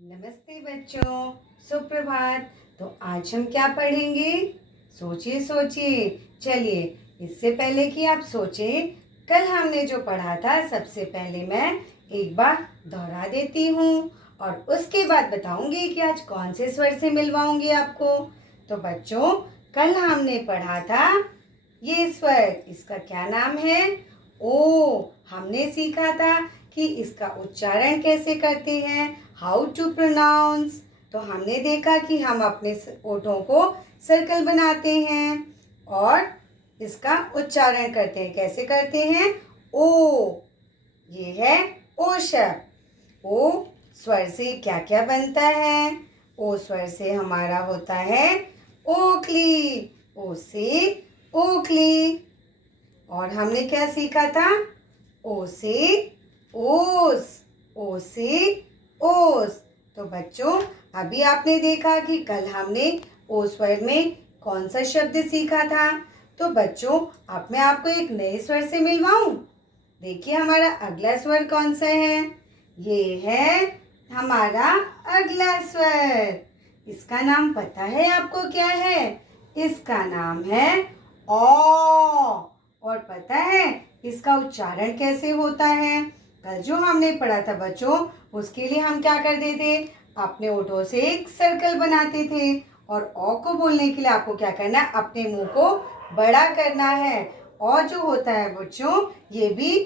नमस्ते बच्चों, सुप्रभात। तो आज हम क्या पढ़ेंगे? सोचिए सोचिए। चलिए, इससे पहले कि आप सोचें, कल हमने जो पढ़ा था सबसे पहले मैं एक बार दोहरा देती हूँ और उसके बाद बताऊंगी कि आज कौन से स्वर से मिलवाऊंगी आपको। तो बच्चों, कल हमने पढ़ा था ये स्वर, इसका क्या नाम है? ओ। हमने सीखा था कि इसका उच्चारण कैसे करते हैं, हाउ टू प्रोनाउंस। तो हमने देखा कि हम अपने ओठों को सर्कल बनाते हैं और इसका उच्चारण करते हैं। कैसे करते हैं? ओ। ये है ओ शब्द। ओ स्वर से क्या क्या बनता है? ओ स्वर से हमारा होता है ओखली। ओ से ओखली। और हमने क्या सीखा था? ओ से ओस। ओ से ओस। तो बच्चों, अभी आपने देखा कि कल हमने ओ स्वर में कौन सा शब्द सीखा था। तो बच्चों, अब मैं आपको एक नए स्वर से मिलवाऊं। देखिए हमारा अगला स्वर कौन सा है? ये है हमारा अगला स्वर। इसका नाम पता है आपको क्या है? इसका नाम है ओ। और पता है इसका उच्चारण कैसे होता है? कल जो हमने पढ़ा था बच्चों, उसके लिए हम क्या करते थे? अपने ओठों से एक सर्कल बनाते थे और ओ को बोलने के लिए आपको क्या करना है? अपने मुंह को बड़ा करना है। और जो होता है बच्चों, ये भी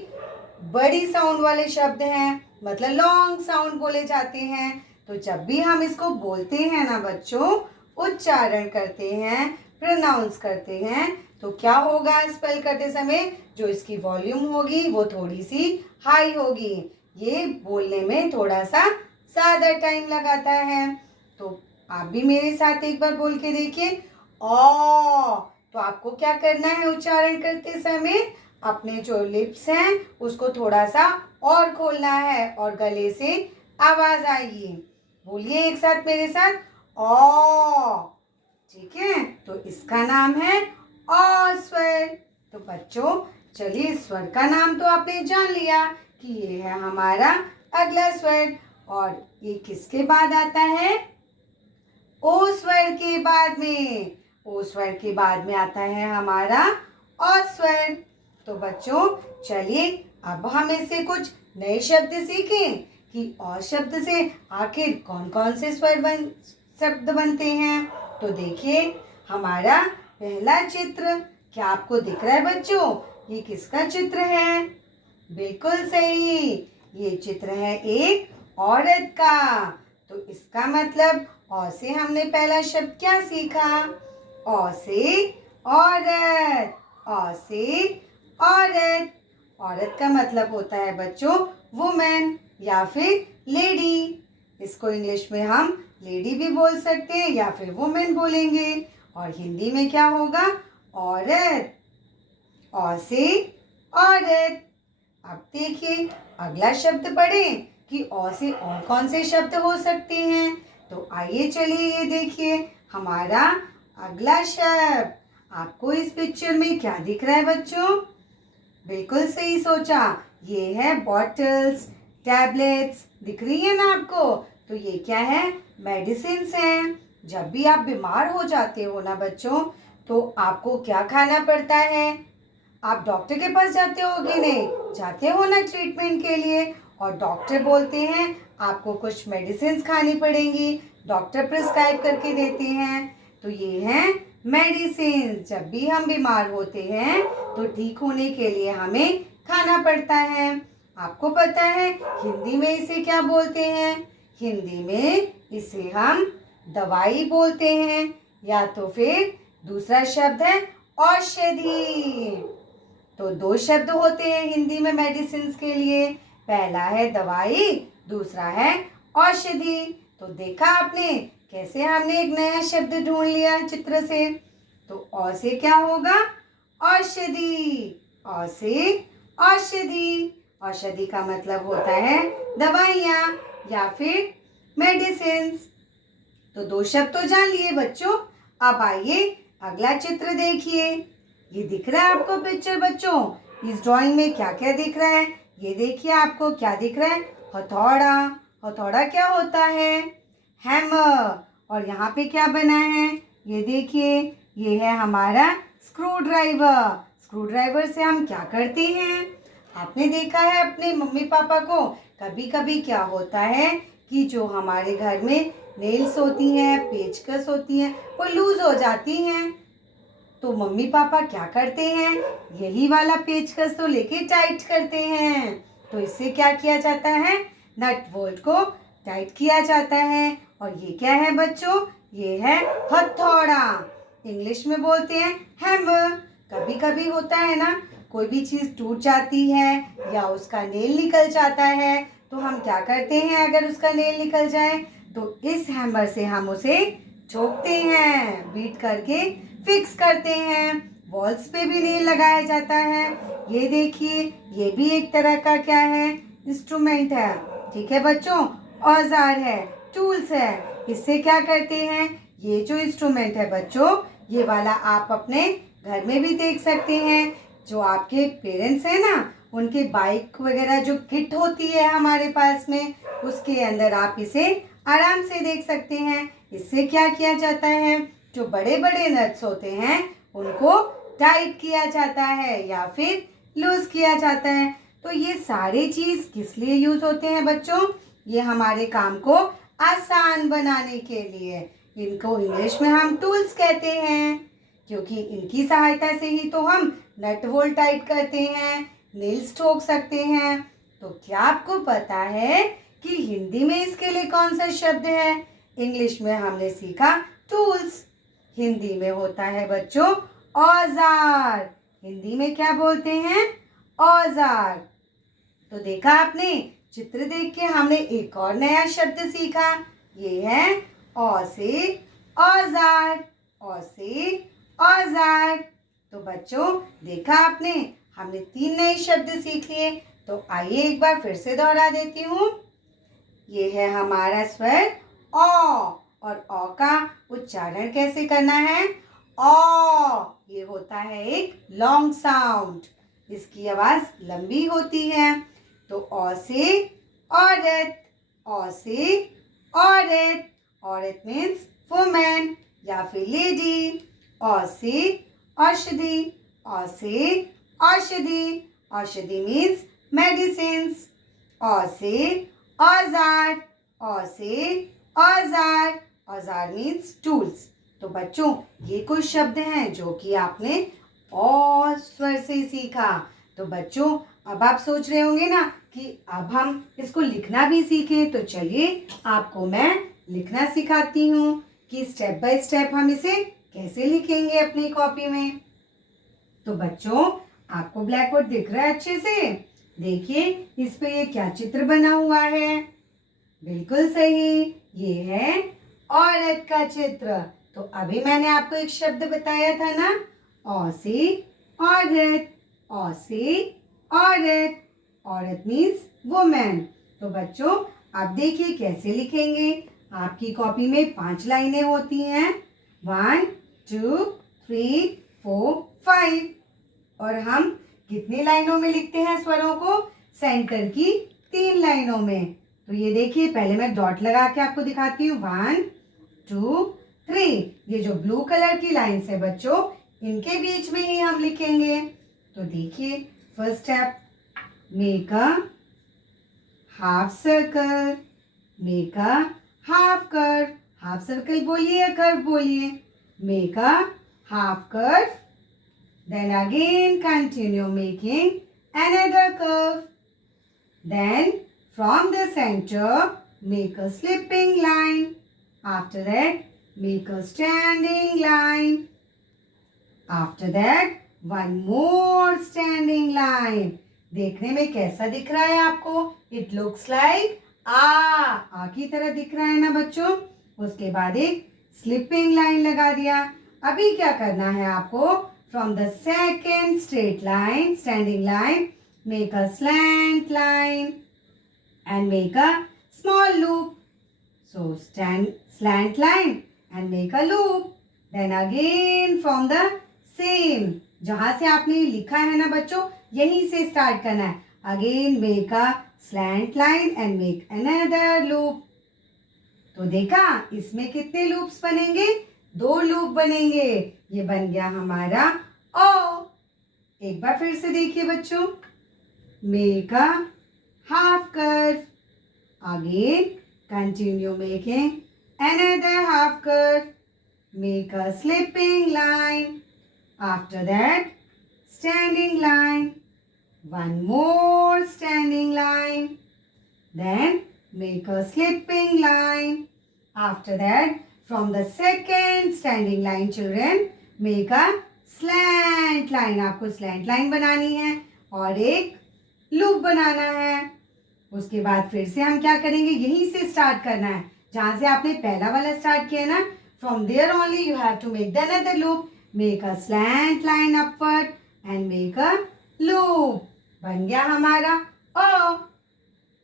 बड़ी साउंड वाले शब्द हैं, मतलब लॉन्ग साउंड बोले जाते हैं। तो जब भी हम इसको बोलते हैं ना बच्चों, उच्चारण करते हैं, प्रोनाउंस करते हैं, तो क्या होगा? स्पेल करते समय जो इसकी वॉल्यूम होगी वो थोड़ी सी हाई होगी। ये बोलने में थोड़ा सा ज़्यादा टाइम लगाता है। तो आप भी मेरे साथ एक बार बोल के देखिए, ओ। तो आपको क्या करना है उच्चारण करते समय? अपने जो लिप्स हैं उसको थोड़ा सा और खोलना है और गले से आवाज आएगी। बोलिए एक साथ मेरे साथ, ओ। ठीक है, तो इसका नाम है ओ स्वर। तो बच्चों, चलिए इस स्वर का नाम तो आपने जान लिया कि ये है हमारा अगला स्वर। और ये किसके बाद आता है? ओ स्वर के बाद में। ओ स्वर के बाद में आता है हमारा ओ स्वर। तो बच्चों, चलिए अब हम इससे कुछ नए शब्द सीखें कि और शब्द से आखिर कौन कौन से शब्द बनते हैं। तो देखिए हमारा पहला चित्र क्या आपको दिख रहा है बच्चों? ये किसका चित्र है? बिल्कुल सही, ये चित्र है एक औरत का। तो इसका मतलब औ से हमने पहला शब्द क्या सीखा? औ से औरत। औ से औरत। औरत का मतलब होता है बच्चों वुमेन या फिर लेडी। इसको इंग्लिश में हम लेडी भी बोल सकते हैं या फिर वुमेन बोलेंगे। और हिंदी में क्या होगा? औरत। औ से औरत। अब देखिए अगला शब्द पढ़ें कि औ से और कौन से शब्द हो सकते हैं। तो आइए चलिए ये देखिए हमारा अगला शब्द। आपको इस पिक्चर में क्या दिख रहा है बच्चों? बिल्कुल सही सोचा, ये है बॉटल्स, टैबलेट्स। दिख रही है ना आपको? तो ये क्या है? मेडिसिन्स हैं। जब भी आप बीमार हो जाते हो ना बच्चों, तो आपको क्या खाना पड़ता है? आप डॉक्टर के पास जाते हो कि नहीं? जाते हो ना ट्रीटमेंट के लिए। और डॉक्टर बोलते हैं आपको कुछ मेडिसिन खानी पड़ेंगी, डॉक्टर प्रिस्क्राइब करके देते हैं। तो ये हैं मेडिसिन। जब भी हम बीमार होते हैं तो ठीक होने के लिए हमें खाना पड़ता है। आपको पता है हिंदी में इसे क्या बोलते हैं? हिंदी में इसे हम दवाई बोलते हैं या तो फिर दूसरा शब्द है औषधि। तो दो शब्द होते हैं हिंदी में मेडिसिन के लिए। पहला है दवाई, दूसरा है औषधि। तो देखा आपने कैसे हमने एक नया शब्द ढूंढ लिया चित्र से। तो औ से क्या होगा? औषधि। औ से औषधि। औषधि का मतलब होता है दवाइयाँ या फिर मेडिसिन। तो दो शब्द तो जान लिए बच्चों। अब आइए अगला चित्र देखिए। ये दिख रहा है आपको पिक्चर बच्चों? इस ड्राइंग में क्या क्या दिख रहा है? ये देखिए आपको क्या दिख रहा है? हथौड़ा। हथौड़ा क्या होता है? हैमर। और यहाँ पे क्या बना है? ये देखिए, ये है हमारा स्क्रू ड्राइवर। स्क्रू ड्राइवर से हम क्या करते हैं? आपने देखा है अपने मम्मी पापा को, कभी कभी क्या होता है कि जो हमारे घर में नेल्स होती हैं, पेचकस होती हैं, वो लूज हो जाती हैं। तो मम्मी पापा क्या करते हैं? यही वाला पेचकस तो लेके टाइट करते हैं। तो इससे क्या किया जाता है? नट बोल्ट को टाइट किया जाता है। और ये क्या है बच्चों? ये है हथौड़ा। इंग्लिश में बोलते हैं हैमर। कभी कभी होता है ना, कोई भी चीज़ टूट जाती है या उसका नेल निकल जाता है, तो हम क्या करते हैं अगर उसका नेल निकल जाए? तो इस हैमर से हम उसे ठोकते हैं, बीट करके फिक्स करते हैं। वॉल्स पे भी नेल लगाया जाता है। ये देखिए, ये भी एक तरह का क्या है? इंस्ट्रूमेंट है। ठीक है बच्चों, औजार है, टूल्स है। इससे क्या करते हैं? ये जो इंस्ट्रूमेंट है बच्चों, ये वाला आप अपने घर में भी देख सकते हैं। जो आपके पेरेंट्स हैं ना, उनके बाइक वगैरह जो किट होती है हमारे पास में, उसके अंदर आप इसे आराम से देख सकते हैं। इससे क्या किया जाता है? जो बड़े बड़े नट्स होते हैं उनको टाइट किया जाता है या फिर लूज किया जाता है। तो ये सारे चीज़ किस लिए यूज़ होते हैं बच्चों? ये हमारे काम को आसान बनाने के लिए। इनको इंग्लिश में हम टूल्स कहते हैं, क्योंकि इनकी सहायता से ही तो हम नट बोल्ट टाइट करते हैं, नेल्स ठोक सकते हैं। तो क्या आपको पता है कि हिंदी में इसके लिए कौन सा शब्द है? इंग्लिश में हमने सीखा टूल्स, हिंदी में होता है बच्चों औजार। हिंदी में क्या बोलते हैं? औजार। तो देखा आपने, चित्र देख के हमने एक और नया शब्द सीखा। ये है औ से औजार। औ से औजार। तो बच्चों देखा आपने, हमने 3 नए शब्द सीख लिए। तो आइए एक बार फिर से दोहरा देती हूँ। ये है हमारा स्वर औ, और औ का उच्चारण कैसे करना है? औ। ये होता है एक लॉन्ग साउंड, इसकी आवाज लंबी होती है। तो औ से औरत। औ से औरत। औरत मीन्स वुमेन या फिर लेडी। औ से औषधि। औ से औषधि। औषधि मीन्स मेडिसिन्स। औ से औजार। औ से औजार। औजार मीन्स टूल्स। तो बच्चों ये कुछ शब्द हैं जो कि आपने औ स्वर से सीखा। तो बच्चों अब आप सोच रहे होंगे ना कि अब हम इसको लिखना भी सीखें। तो चलिए आपको मैं लिखना सिखाती हूँ कि स्टेप बाय स्टेप हम इसे कैसे लिखेंगे अपनी कॉपी में। तो बच्चों आपको ब्लैक बोर्ड दिख रहा है अच्छे से? देखिए इस पे ये क्या चित्र बना हुआ है? बिल्कुल सही, ये है औरत का चित्र। तो अभी मैंने आपको एक शब्द बताया था ना, औ से औरत। औ से औरत। औरत मीन्स वुमेन। तो बच्चों आप देखिए कैसे लिखेंगे। आपकी कॉपी में 5 लाइनें होती हैं, 1 2 3 4 5। और हम कितनी लाइनों में लिखते हैं स्वरों को? सेंटर की 3 लाइनों में। तो ये देखिए, पहले मैं डॉट लगा के आपको दिखाती हूँ। 1 2 3। ये जो ब्लू कलर की लाइन्स है बच्चों, इनके बीच में ही हम लिखेंगे। तो देखिए first step, make a half circle. Make a half curve. Half circle बोलिए या कर्व बोलिए? Make a half curve. Then again continue making another curve. Then from the center make a slipping line. After that make a standing line. After that one more standing line. देखने में कैसा दिख रहा है आपको? It looks like आ की तरह दिख रहा है ना बच्चों? उसके बाद एक स्लिपिंग लाइन लगा दिया। अभी क्या करना है आपको? From the second straight line, standing line, make a slant line and make a small loop. So slant line and make a loop. Then again from the same, जहाँ से आपने लिखा है ना बच्चों, यहीं से स्टार्ट करना है। Again make a slant line and make another loop. तो देखा इसमें कितने लूप्स बनेंगे? 2 लूप बनेंगे। ये बन गया हमारा ओ। एक बार फिर से देखिए बच्चों, make a half curve, again continue making another half curve, make a slipping line, after that standing line, one more standing line, then make a slipping line, after that from the second standing line children make a slant line. आपको slant line बनानी है और एक loop बनाना है। उसके बाद फिर से हम क्या करेंगे, यहीं से स्टार्ट करना है जहां से आपने पहला वाला स्टार्ट किया ना। From there only you have to make the another loop, make a slant line upward and make a loop. बन गया हमारा ओ।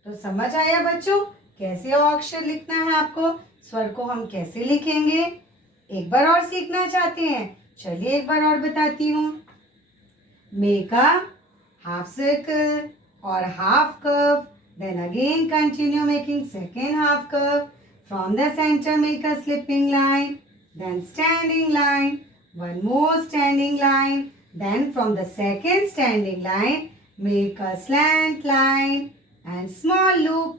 तो समझ आया बच्चों कैसे ओ अक्षर लिखना है आपको, स्वर को हम कैसे लिखेंगे। एक बार और सीखना चाहते हैं, चलिए एक बार और बताती हूँ। Make a half circle or half curve, then again continue making second half curve. From the center make a slipping line, then standing line, one more standing line, then from the second standing line make a slant line and small loop,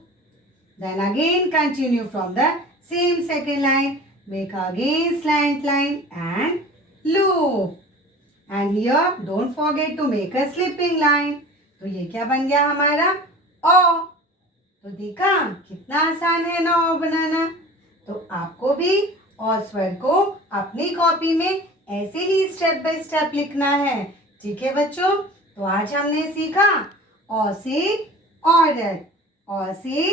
then again continue from the same second line, make again slant line and loop, and here don't forget to make a slipping line. तो ये क्या बन गया हमारा ओ। तो देखा कितना आसान है ना ओ बनाना। तो आपको भी ओ स्वर को अपनी कॉपी में ऐसे ही स्टेप बाय स्टेप लिखना है, ठीक है बच्चों। तो आज हमने सीखा ओ से औरत, ओ से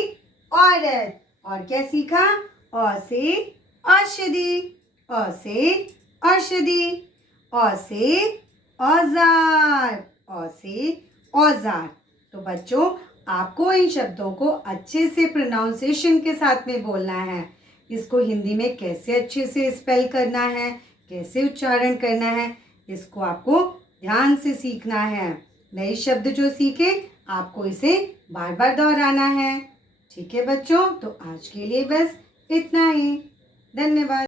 औरत, और क्या सीखा, ओ से औषधि, ओ से औषधि, ओ से औजार, ओ से औजार। तो बच्चों आपको इन शब्दों को अच्छे से प्रोनाउंसिएशन के साथ में बोलना है। इसको हिंदी में कैसे अच्छे से स्पेल करना है, कैसे उच्चारण करना है, इसको आपको ध्यान से सीखना है। नए शब्द जो सीखे आपको इसे बार बार दोहराना है, ठीक है बच्चों। तो आज के लिए बस इतना ही, धन्यवाद।